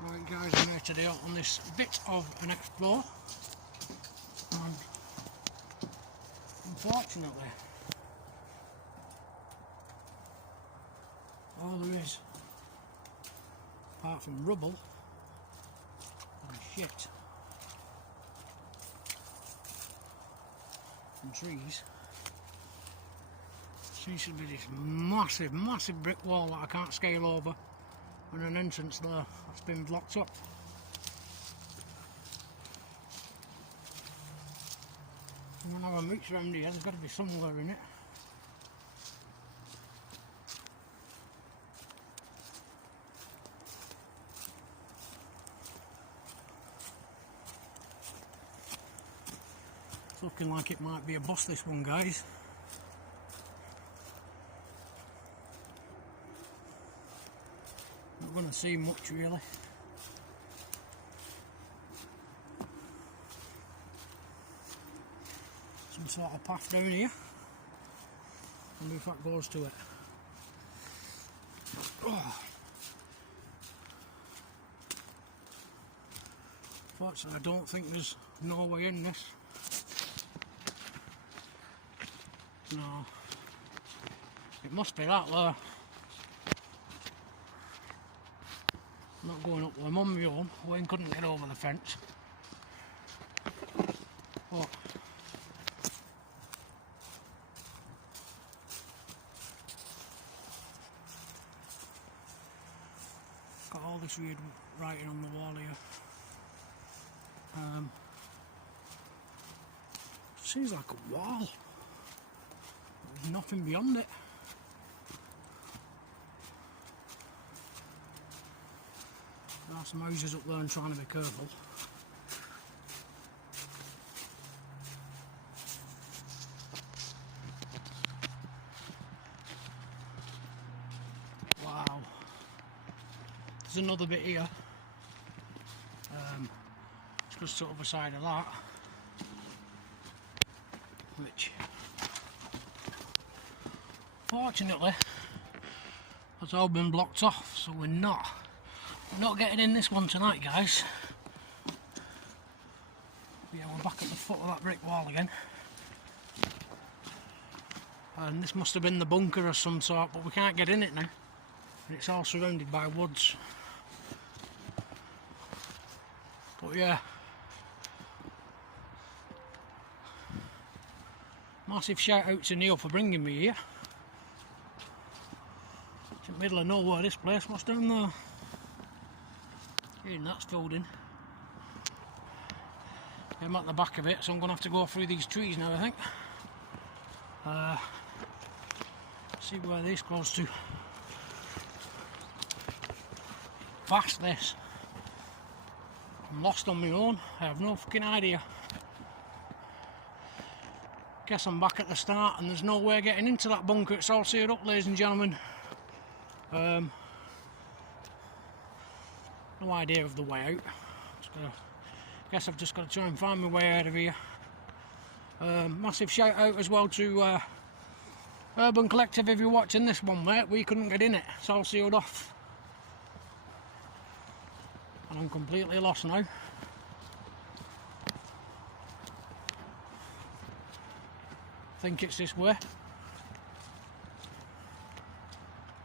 Right guys, I'm here today on this bit of an explore, and unfortunately all there is, apart from rubble and shit and trees, seems to be this massive brick wall that I can't scale over, and an entrance there that's been blocked up. I'm going to have a mooch around here, there's got to be somewhere in it. It's looking like it might be a bus, this one, guys. Not going to see much really. Some sort of path down here. I wonder if that goes to it. Oh. Fortunately, I don't think there's no way in this. No. It must be that there. I'm not going up there. I'm on my own. Wayne couldn't get over the fence. But got all this weird writing on the wall here. Seems like a wall. There's nothing beyond it. There are some houses up there and trying to be careful. Wow. There's another bit here. It's just the other side of that. Which, fortunately, has all been blocked off, so we're not getting in this one tonight, guys. Yeah, we're back at the foot of that brick wall again. And this must have been the bunker of some sort, but we can't get in it now. And it's all surrounded by woods. But yeah. Massive shout out to Neil for bringing me here. It's in the middle of nowhere, this place. What's down there? Even that's filled in. I'm at the back of it, so I'm going to have to go through these trees now, I think. See where this goes to. Vast, this. I'm lost on my own. I have no fucking idea. Guess I'm back at the start and there's no way getting into that bunker. It's all sealed up, ladies and gentlemen. No idea of the way out. Guess I've just got to try and find my way out of here. Massive shout out as well to Urban Collective if you're watching this one, mate. We couldn't get in it. It's all sealed off. And I'm completely lost now. I think it's this way.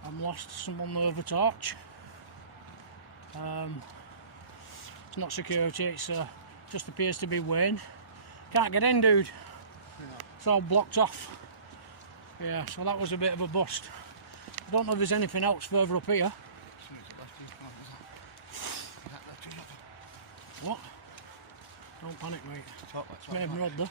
I'm lost. Someone over torch. It's not security, it's just appears to be Wayne. Can't get in, dude. Yeah. It's all blocked off. Yeah, so that was a bit of a bust. I don't know if there's anything else further up here. What? Don't panic, mate. It's made him rod there.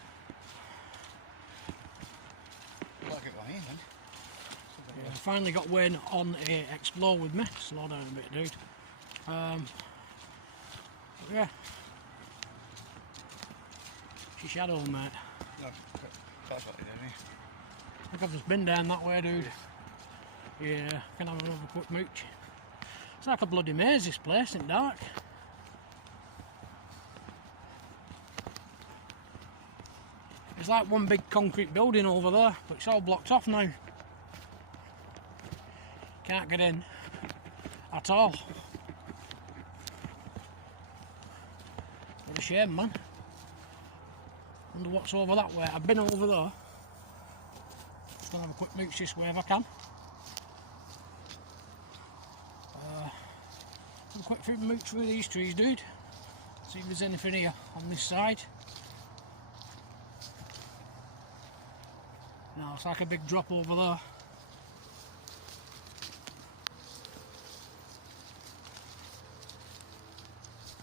Yeah, I finally got Wayne on a explore with me. Slow down a bit, dude. Yeah. It's your shadow, mate. No, that's what it is, I think I've just been down that way, dude. Yeah, can have another quick mooch. It's like a bloody maze, this place, in dark. It's like one big concrete building over there, but it's all blocked off now. Can't get in at all. shame, man. Wonder what's over that way. I've been over there. Just gonna have a quick mooch this way if I can. A quick mooch through these trees, dude. See if there's anything here on this side. No, it's like a big drop over there.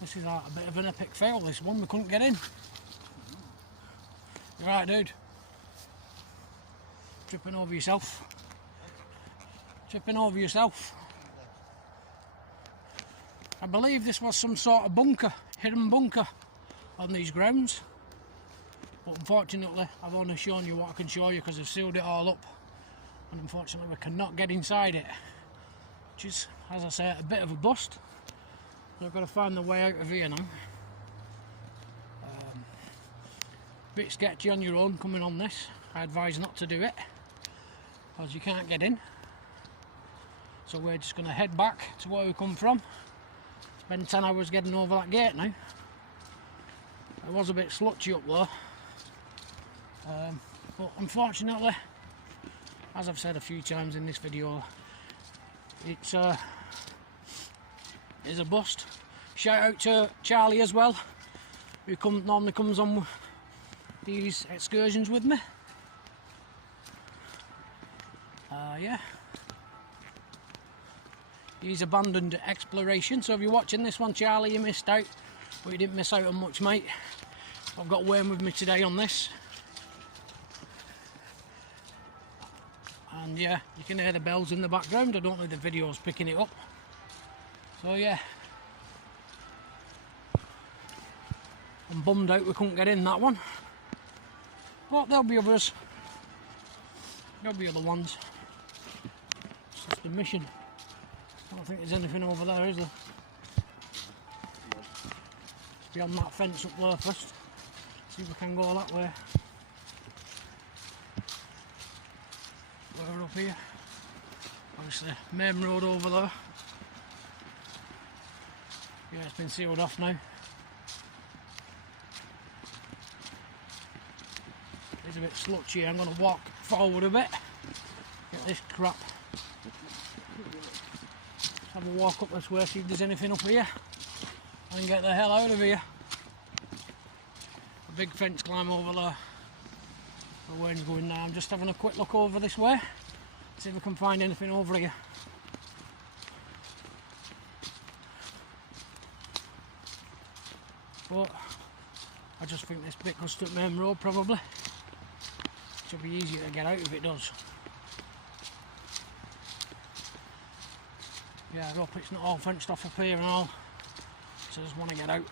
This is like a bit of an epic fail, this one. We couldn't get in. You're right, dude. Tripping over yourself. Tripping over yourself. I believe this was some sort of bunker, hidden bunker on these grounds. But unfortunately, I've only shown you what I can show you because I've sealed it all up. And unfortunately, we cannot get inside it. Which is, as I say, a bit of a bust. So I've got to find the way out of here now. Bit sketchy on your own coming on this. I advise not to do it because you can't get in. So we're just going to head back to where we come from. Spend 10 hours getting over that gate now. It was a bit slutchy up there. But unfortunately, as I've said a few times in this video, it's a bust. Shout out to Charlie as well, who normally comes on these excursions with me. Yeah. He's abandoned exploration, so if you're watching this one, Charlie, you missed out. But you didn't miss out on much, mate. I've got Wayne with me today on this. And yeah, you can hear the bells in the background. I don't know if the video's picking it up. So yeah. I'm bummed out we couldn't get in that one. But there'll be others. There'll be other ones. It's just a mission. I don't think there's anything over there, is there? Let's be on that fence up there first. See if we can go that way. We're up here. Obviously, main road over there. Yeah, it's been sealed off now. It's a bit slutchy. I'm going to walk forward a bit. Get this crap. Have a walk up this way, see if there's anything up here, and get the hell out of here. A big fence climb over there. The Wayne's going now. I'm just having a quick look over this way, see if we can find anything over here. But I just think this bit goes to the main road probably. It'll be easier to get out if it does. Yeah, I hope it's not all fenced off up here and all, so I just want to get out.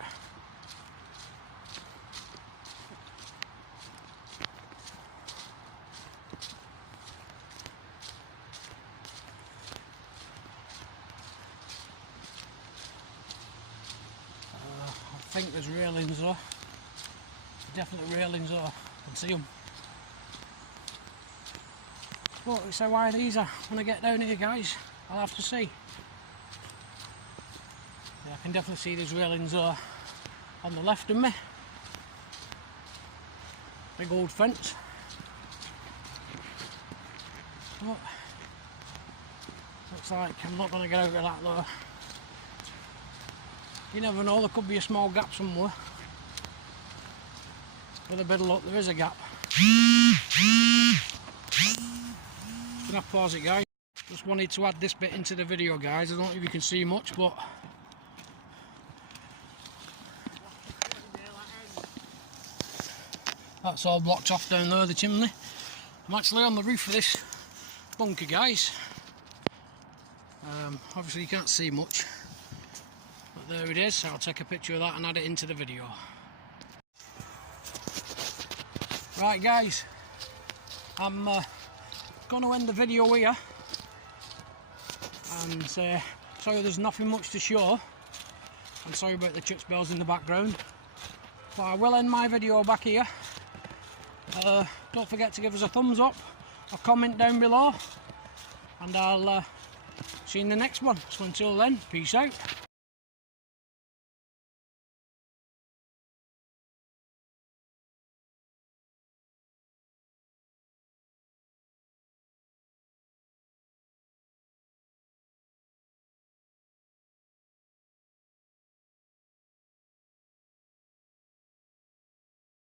I think there's railings though. Definitely railings though, I can see them. But it's so wide these are when I get down here, guys. I'll have to see. Yeah, I can definitely see there's railings there on the left of me. Big old fence. But looks like I'm not going to get out of that though. You never know, there could be a small gap somewhere. With a bit of luck, there is a gap. Gonna pause it, guys. Just wanted to add this bit into the video, guys. I don't know if you can see much, but that's all blocked off down there, the chimney. I'm actually on the roof of this bunker, guys. Obviously you can't see much, but there it is. I'll take a picture of that and add it into the video. Right, guys, I'm going to end the video here and say sorry there's nothing much to show. I'm sorry about the church bells in the background, but I will end my video back here. Don't forget to give us a thumbs up, a comment down below, and I'll see you in the next one. So until then, peace out.